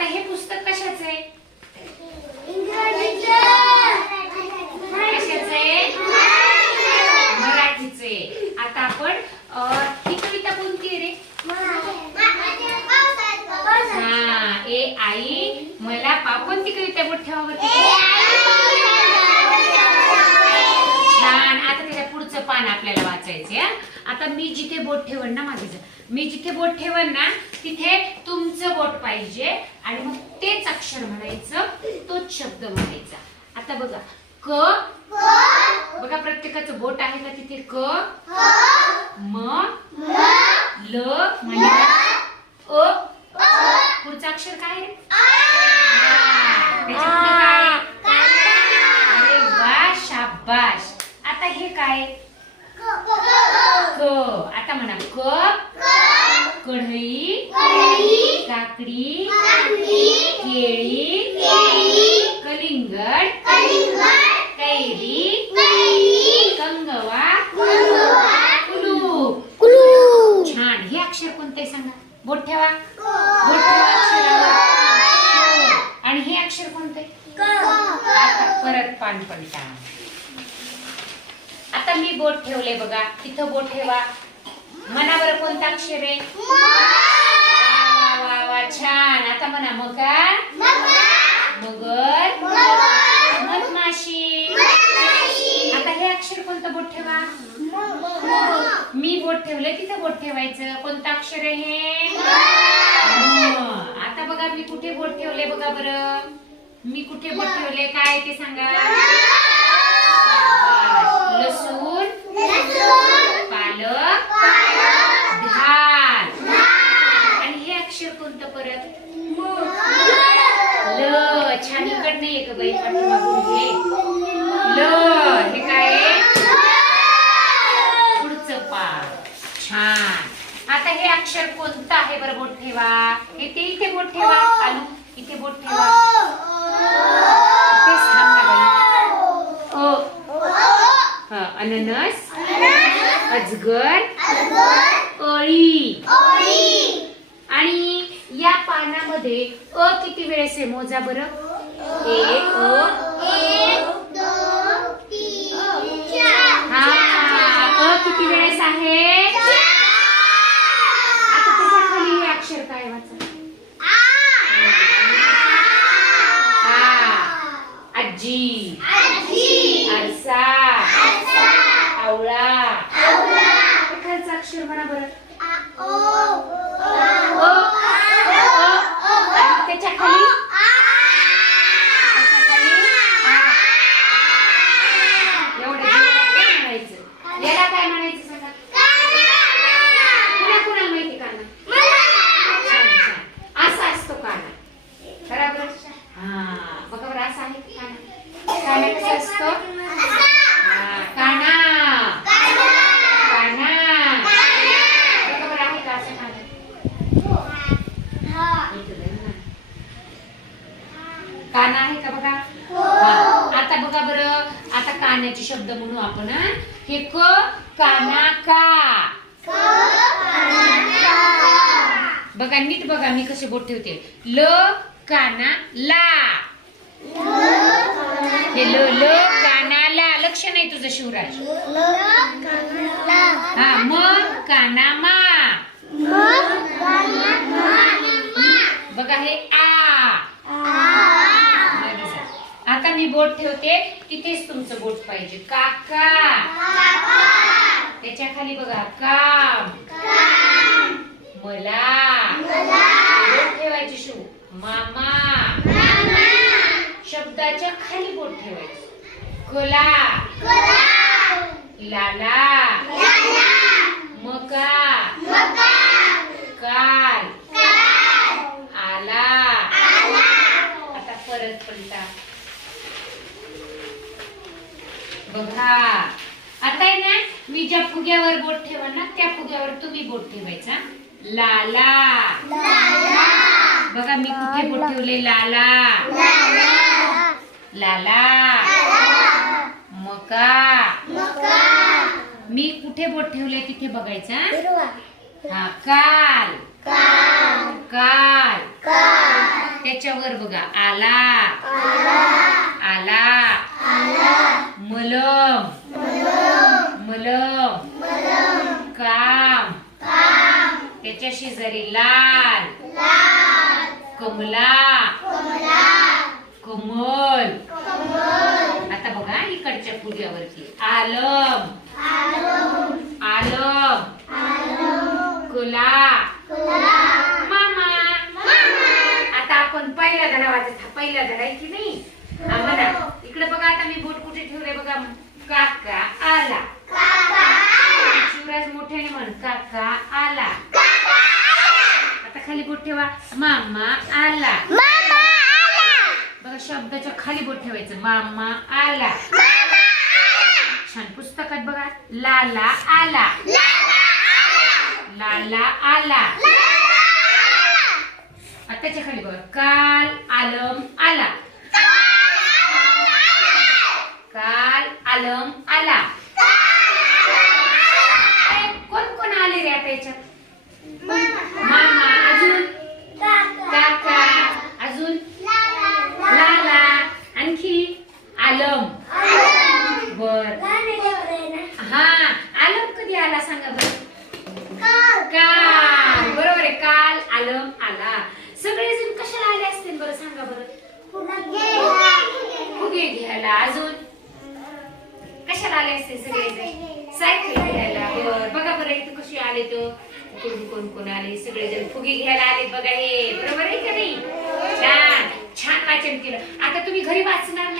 आता हे पुस्तक कशाचं आहे? मराठीचं आता आपण ही कविता कोणती आहे रे? हा ए आई मला कोणती कविता छान. आता त्याच्या पुढचं पान आपल्याला वाचायचे हा. आता मी जिथे बोट ठेवन ना माझं मी जिथे बोट ठेवन ना तिथे तुमचं बोट पाहिजे. आणि मग तेच अक्षर म्हणायचं तोच शब्द म्हणायचा. आता बघा क बघा प्रत्येकाचं बोट आहे का तिथे क म ल म्हणजे अ पुढचं अक्षर काय आहे? अरे वा शाबाश आता हे काय? क. आता म्हणा क. कढई. काकडी. केळी. कलिंगड. कैरी. कंगवा. कुलूप छान. हे अक्षर कोणते सांगा? बोट ठेवा. बोट ठेवा अक्षरावर. हो. आणि हे अक्षर कोणते आता परत पान पलटा. आता मी बोट ठेवले बघा. तिथं बोट ठेवा. मनावर कोणतं अक्षर आहे? वा, वा, वा, छान. आता म्हणा मका मगर. मधमाशी आता हे अक्षर कोणतं बोट ठेवा? मी बोट ठेवलंय तिथं बोट ठेवायचं. कोणतं अक्षर आहे हे? आता बघा मी कुठे बोट ठेवले बघा बरं. मी कुठे बोट ठेवले काय ते सांगा. लसूण पालक ढाल आणि हे अक्षर कोणतं परत? ल. छान इकडनं ये ग बाई पाठीमागून घे ल. हे काय? पुढचं पान. छान. आता हे अक्षर कोणतं आहे बरं बोट ठेवा हे ते इथे बोट ठेवा आलू इथे बोट ठेवा इथेच थांब ना बाई ओ हा, अननस अजगर अळी. आणि या पानामध्ये अ किती वेळेस आहे मोजा बरं? एक अ हा अ किती वेळेस आहे आता त्याच्याखाली हे अक्षर काय वाचा आ आजी आरसा आवळा हे खालचं अक्षर म्हणा बरं. त्याच्याखाली. एवढं म्हणायचं? याला काय म्हणायचं सांगा? कुणा कुणाला माहिती काना असा असतो काना बरोबर? हा बघा बरं असा आहे का काना काना कसा असतो हा, काना काना बघा बरं आहे का असं काना इथं जाईल ना. काना आहे का बघा? हा. आता बघा बरं आता कान्याचे शब्द म्हणू आपण हा. हे क काना का बघा नीट बघा मी कसे बोट ठेवते. ल काना ला. हे ल ल काना ला लक्ष नाही तुझं शिवराज. हा म काना मा बघा हे आता मी बोट ठेवते तिथेच तुमचं बोट पाहिजे. काका! त्याच्याखाली बघा काम. मला. बोट ठेवायची शिव. मामा. शब्दाच्या खाली बोट ठेवायचं. कला. लाला मका काल आला आता परत पलटा बघा. आता आहे ना मी ज्या फुग्यावर बोट ठेवा ना त्या फुग्यावर तुम्ही बोट ठेवायचा. लाला. बघा मी कुठे बोट ठेवले? लाला. लाला. मका. मी कुठे बोट ठेवले तिथे बघायचा हा? काल. काल. त्याच्यावर बघा आला. आला. मलम. मलम. काम. त्याच्या शेजारी लाल. कमला. कमल. आता बघा इकडच्या पुढ्यावरती. आलम. आलम. कुला. मामा. आता आपण पहिला धडा वाजत हा पहिला धडा आहे की नाही. आम्हाला इकडे बघा आता मी बोट कुठे ठेवले बघा काका आला. शिवराज मोठ्याने म्हण काका आला. आता खाली बोट ठेवा. मामा आला. बघा शब्दाच्या खाली बोट ठेवायचं. मामा आला. छान पुस्तकात बघा. लाला आला. लाला आला. आताच्या खाली बघा. काल आलम आला. आलम आला. कोण कोण आले रे आता याच्यात? मामा अजून? काका. अजून? लाला. आणखी? आलम. बर. हा आलम कधी आला सांगा बरं? काल. बरोबर आहे काल आलम आला. सगळेजण कशाला आले असतील बरं सांगा बरं? फुगे घ्यायला. अजून? कशाला आले असते सगळेजण सायकल बघा बरं इथं कशी आले तो कोण कोण कोण आले? सगळेजण फुगे घ्यायला आले. बघा हे बरोबर आहे का नाही? छान वाचन केलं. आता तुम्ही घरी वाचणार नाही.